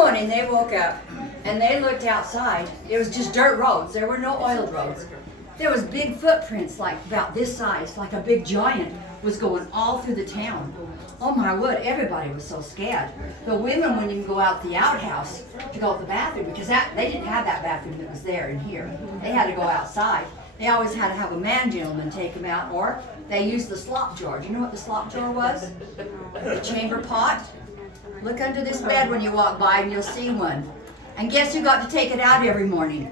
morning they woke up and they looked outside. It was just dirt roads. There were no oiled roads. There was big footprints like about this size, like a big giant was going all through the town. Oh my word, everybody was so scared. The women wouldn't even go out the outhouse to go to the bathroom because they didn't have that bathroom that was there and here. They had to go outside. They always had to have a man gentleman take them out, or they used the slop jar. Do you know what the slop jar was? The chamber pot. Look under this bed when you walk by and you'll see one. And guess who got to take it out every morning?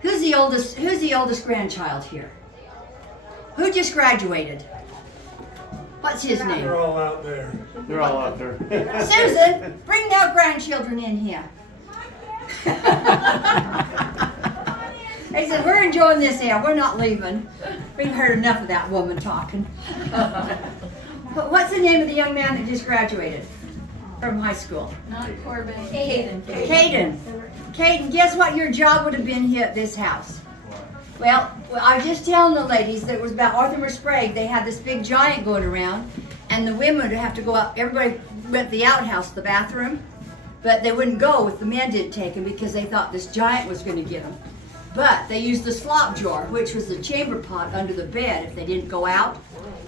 Who's the oldest grandchild here? Who just graduated? What's his name? They're all out there. They're all out there. Susan, bring now grandchildren in here. They said, we're enjoying this air. We're not leaving. We've heard enough of that woman talking. But what's the name of the young man that just graduated from high school? Not Corbin. Caden, guess what your job would have been here at this house? Well, I was just telling the ladies that it was about Arthur Sprague. They had this big giant going around, and the women would have to go up. Everybody went to the outhouse, the bathroom, but they wouldn't go if the men didn't take them because they thought this giant was going to get them. But they used the slop jar, which was the chamber pot under the bed if they didn't go out.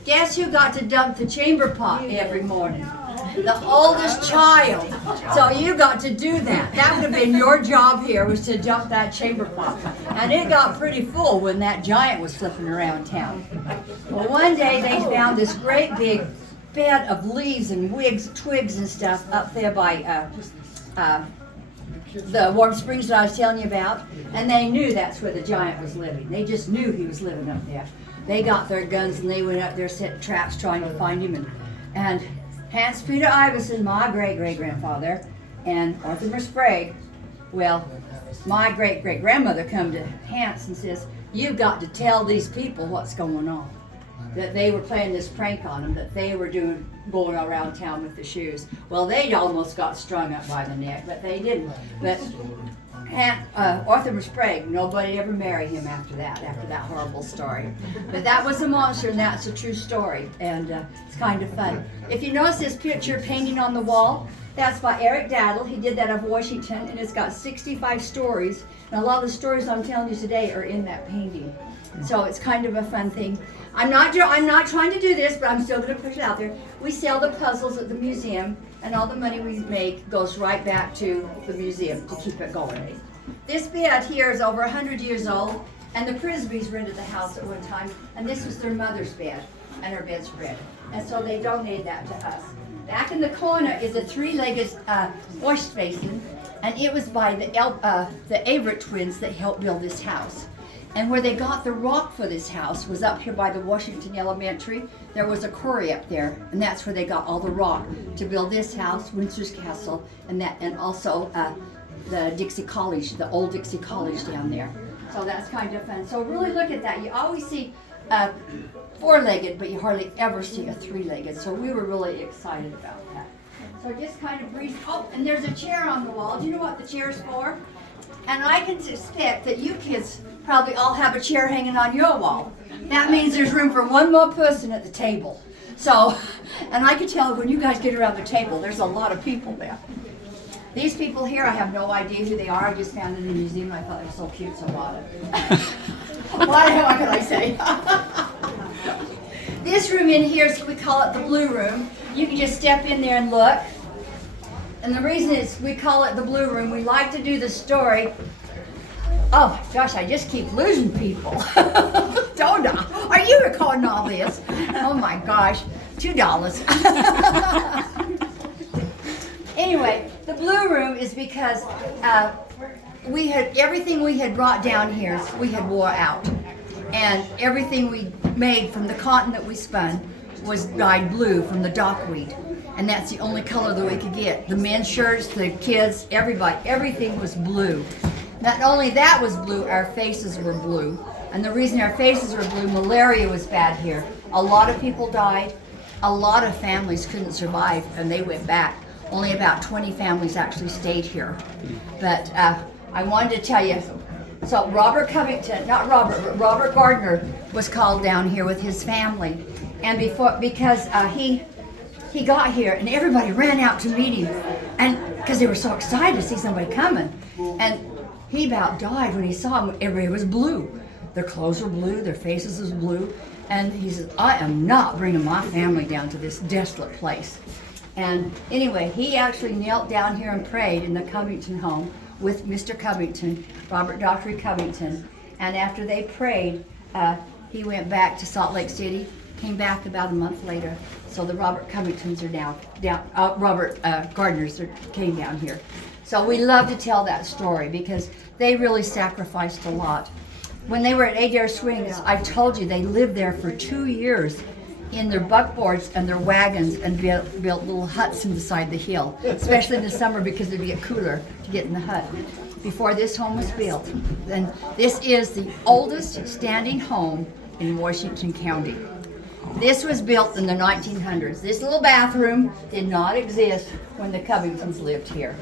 Guess who got to dump the chamber pot every morning? The oldest child. So you got to do that. That would have been your job here, was to dump that chamber pot. And it got pretty full when that giant was flipping around town. Well, one day they found this great big bed of leaves and twigs and stuff up there by the warm springs that I was telling you about. And they knew that's where the giant was living. They just knew he was living up there. They got their guns and they went up there setting traps trying to find him. And Hans Peter Iverson, my great-great-grandfather, and Arthur Sprague, well, my great-great-grandmother come to Hans and says, you've got to tell these people what's going on. That they were playing this prank on them, that they were going around town with the shoes. Well, they almost got strung up by the neck, but they didn't. But Arthur Sprague, nobody ever married him after that horrible story. But that was a monster, and that's a true story, and it's kind of fun. If you notice this picture painting on the wall, that's by Eric Daddle. He did that of Washington, and it's got 65 stories, and a lot of the stories I'm telling you today are in that painting. So it's kind of a fun thing. I'm not trying to do this, but I'm still going to push it out there. We sell the puzzles at the museum, and all the money we make goes right back to the museum to keep it going. This bed here is over 100 years old, and the Prisbys rented the house at one time, and this was their mother's bed and her bedspread. And so they donated that to us. Back in the corner is a three-legged wash basin, and it was by the Averett twins that helped build this house. And where they got the rock for this house was up here by the Washington Elementary. There was a quarry up there, and that's where they got all the rock to build this house, Windsor's Castle, and also the Dixie College, the old Dixie College down there. So that's kind of fun. So really look at that. You always see four-legged, but you hardly ever see a three-legged. So we were really excited about that. So just kind of breeze. Oh, and there's a chair on the wall. Do you know what the chair's for? And I can suspect that you kids probably all have a chair hanging on your wall. That means there's room for one more person at the table. So, and I can tell when you guys get around the table, there's a lot of people there. These people here, I have no idea who they are. I just found them in the museum and I thought they were so cute, so I bought it. What could I say? This room in here, we call it the blue room. You can just step in there and look. And the reason is we call it the blue room, we like to do the story. Oh gosh, I just keep losing people. Don't I? Are you recording all this? Oh my gosh, $2. Anyway, the blue room is because everything we had brought down here, we had wore out. And everything we made from the cotton that we spun was dyed blue from the dockweed. And that's the only color that we could get. The men's shirts, the kids, everybody, everything was blue. Not only that was blue, our faces were blue. And the reason our faces were blue, malaria was bad here. A lot of people died. A lot of families couldn't survive, and they went back. Only about 20 families actually stayed here. But I wanted to tell you, so Robert Covington, not Robert, but Robert Gardner was called down here with his family. And because he he got here, and everybody ran out to meet him, and because they were so excited to see somebody coming. And he about died when he saw them. Everybody was blue. Their clothes were blue, their faces was blue. And he said, I am not bringing my family down to this desolate place. And anyway, he actually knelt down here and prayed in the Covington home with Mr. Covington, Robert Dockery Covington. And after they prayed, he went back to Salt Lake City, came back about a month later. So the Robert Covingtons are Robert Gardners came down here. So we love to tell that story because they really sacrificed a lot. When they were at Adair Swings, I told you they lived there for 2 years in their buckboards and their wagons and built little huts inside the hill, especially in the summer because it'd get cooler to get in the hut before this home was built. And this is the oldest standing home in Washington County. This was built in the 1900s. This little bathroom did not exist when the Covingtons lived here.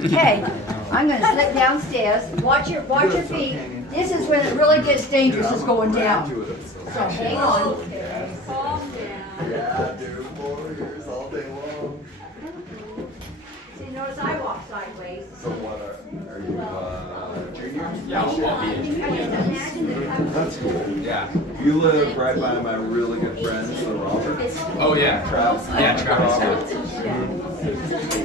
Okay, I'm going to slip downstairs. Watch your feet. This is when it really gets dangerous, is going down. So hang on. Yeah, dude, warriors all day long. See, notice I walk sideways. So what are you, junior? Yeah, I'll be a junior. That's cool. Yeah. You live right by my really good friends, the Roberts. Oh yeah. Travis. Yeah, Travis.